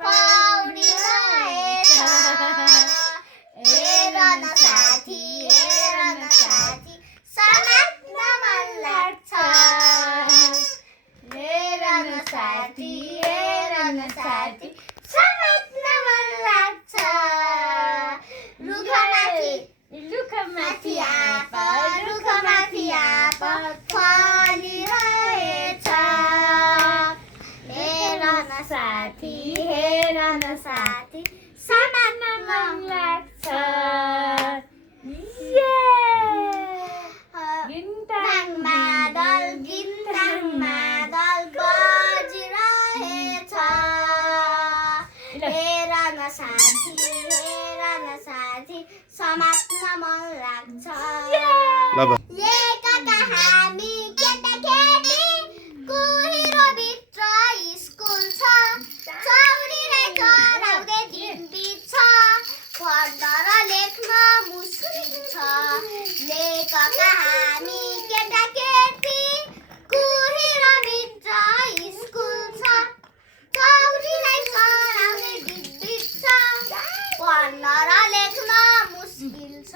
पौडी रहेछ हेर न साथी समात्न मन लाग्छ हेर न साथी समात्न मन लाग्छ रुखमाथि आँप फलिरहेछ हेर न साथी समात्न मन लाग्छ गिन्ताङ मादल बजिरहेछ हेर न साथी समात्न मन लाग्छ लेखका हामी केटाकेटी कुहिरोभित्र स्कुल छ चौरीलाई कराउँदै दिन बित्छ पढ्न र लेख्न मुस्किल छ लेखका हामी केटाकेटी कुहिरोभित्र स्कुल छ चौरीलाई कराउँदै दिन बित्छ पढ्न र लेख्न मुस्किल छ